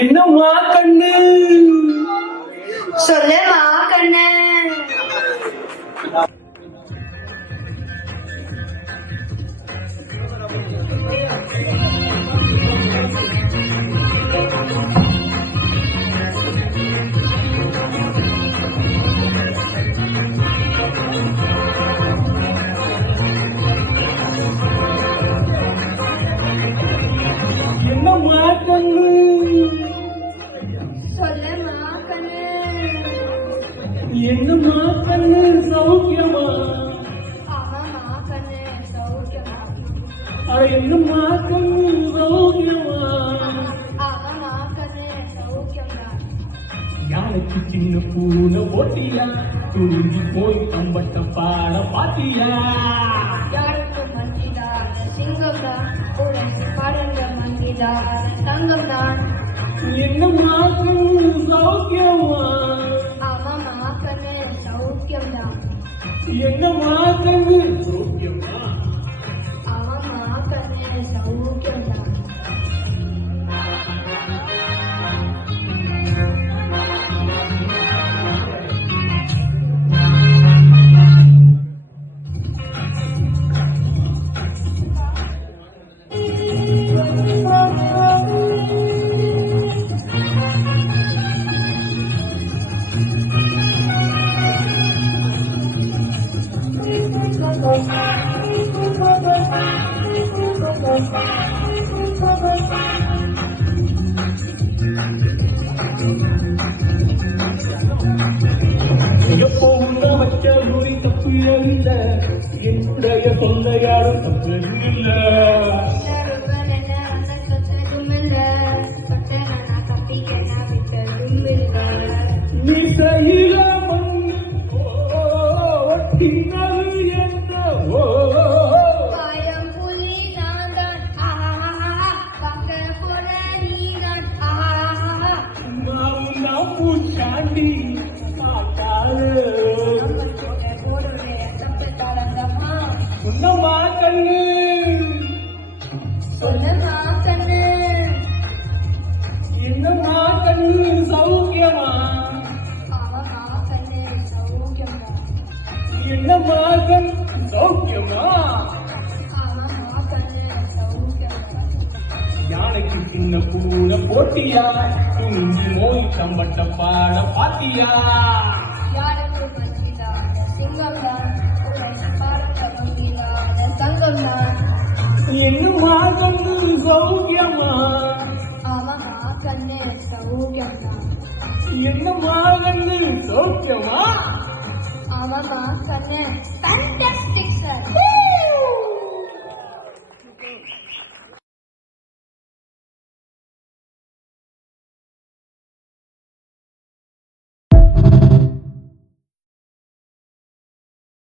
என்னம்மா கண்ணு சொல்லுமா கண்ணு. என்னம்மா கண்ணு சொல்லுமா கண்ணு. என்னம்மா கண்ணு சௌக்கியமா? ஆமாமா கண்ணு சௌக்கியமா. என்னம்மா கண்ணு சௌக்கியமா? ஆமாமா கண்ணு சௌக்கியம்தான். யாருக்கு சின்ன பூனை போட்டியா? துணிஞ்சு போய் கம்பட்ட பாட பாத்தியா? யாருக்கு மந்திதா சிங்கம்தான், உடனே பறந்த மந்திதா தங்கம்தான். என்னம்மா கண்ணு சௌக்கியமா? ஆமாமா கண்ணு சௌக்கியம்தான். என்னம்மா கண்ணு சௌக்கியமா? ஆமாமா கண்ணு சௌக்கியம்தான். எப்பவும் வச்ச குறி தப்பு இல்லை, என்னுடைய சொல்ல யாரும் தப்பு இல்லை. நீ செய்யல மண்ணு ஒட்டினது என்ன பூச்சாண்டி உன்னம்மா கண்ணு என்னம்மா கண்ணு சௌக்கியமா? என்னம்மா கண்ணு சௌக்கியமா? யானைக்கு சின்ன பூனை போட்டியா? துணிஞ்சு நோய் கம்பட்ட பாட பாத்தியா? என்னம்மா கண்ணு சௌக்கியமா? என்னம்மா கண்ணு சௌக்கியமா? ஆமாமா கண்ணு ஃபேண்டாஸ்டிக் சார்.